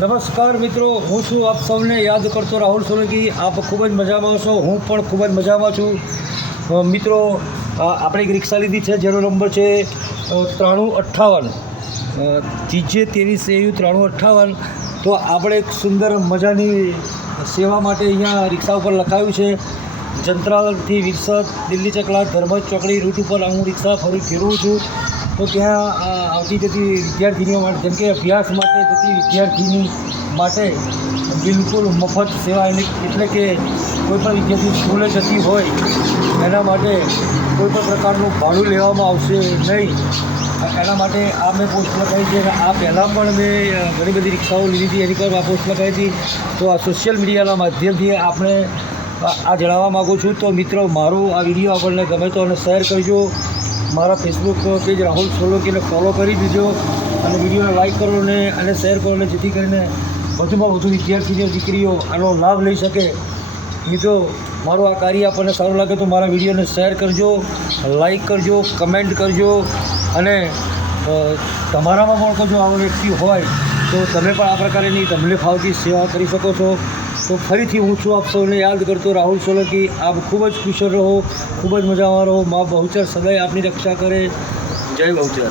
નમસ્કાર મિત્રો, હું છું આપ સૌને યાદ કરતો રાહુલ સોલંકી। આપ ખૂબ જ મજામાં છો, હું પણ ખૂબ જ મજામાં છું। મિત્રો, આપણે એક રિક્ષા લીધી છે જેનો નંબર છે 9358 TJ23AU 9358। તો આપણે એક સુંદર મજાની સેવા માટે અહીંયા રિક્ષા ઉપર લખાયું છે જંત્રાલથી વિરસદ, દિલ્હી ચકલા, ધર્મજ ચોકડી રૂટ ઉપર હું રિક્ષા ફેરવું છું। તો ત્યાં આવતી જતી વિદ્યાર્થીનીઓ માટે, જેમ કે અભ્યાસ માટે જતી વિદ્યાર્થીની માટે બિલકુલ મફત સેવા, એટલે કે કોઈપણ વિદ્યાર્થી સ્કૂલે જતી હોય એના માટે કોઈપણ પ્રકારનું ભાડું લેવામાં આવશે નહીં। એના માટે આ મેં પોસ્ટ લગાવી છે અને આ પહેલાં પણ મેં ઘણી બધી રિક્ષાઓ લીધી હતી, એની પર આ પોસ્ટ લગાવી હતી। તો આ સોશિયલ મીડિયાના માધ્યમથી આપણે આ જણાવવા માગું છું। તો મિત્રો, મારો આ વિડીયો આપણને ગમે તો અને શેર કરજો, મારા ફેસબુક પેજ રાહુલ સોલંકીને ફોલો કરી દીજો અને વિડીયોને લાઇક કરો અને શેર કરો, જેથી કરીને વધુમાં વધુ વિદ્યાર્થીઓ, દીકરીઓ આનો લાભ લઈ શકે। મિત્રો, મારું આ કાર્ય આપણને સારું લાગે તો મારા વિડીયોને શેર કરજો, લાઇક કરજો, કમેન્ટ કરજો અને તમારામાં પણ કોઈ જો આવો વ્યક્તિ હોય તો તમે પણ આ પ્રકારની તમને ફાવતી સેવા કરી શકો છો। તો ફરીથી હું છું આપ સૌને યાદ કરતો રાહુલ સોલંકી। આપ ખૂબ જ કુશળ રહો, ખૂબ જ મજામાં રહો। મા બહુચર સદાય આપની રક્ષા કરે। જય બહુચર।